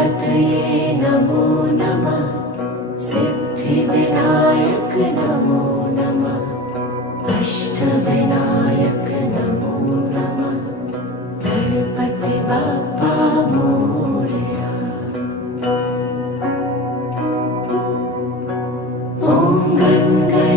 गणपतये नमो नमः। सिद्धिविनायक नमो नमः। अष्टविनायक नमो नमः। गणपति बाप्पा मोरया। ॐ गं